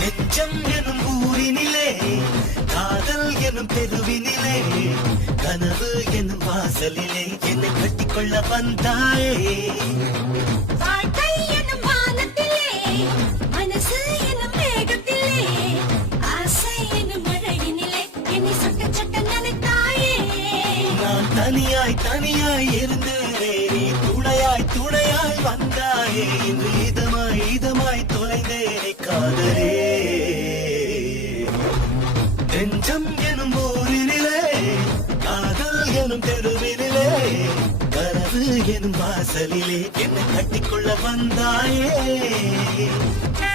நெஞ்சம் எனும் ஊரினிலே காதல் எனும் தெருவினிலே கனவு எனும் வாசலிலே என்னை கட்டிக்கொள்ள வந்தாயே. வாழ்க்கை எனும் வானத்திலே மனசு எனும் மேகத்திலே ஆசை எனும் மழையினிலே என்னை சொட்ட சொட்ட நினைத்தாயே. நான் தனியாய் தனியாய் இருந்தேனே, நீ துணையாய் துணையாய் வந்தாயே. இன்று இதமாய் இதமாய் தொலைந்தேனே காதலே. நெஞ்சம் எனும் ஊரினிலே காதல் எனும் தெருவினிலே கனவு எனும் வாசலிலே என்னை கட்டிக்கொள்ள வந்தாயே.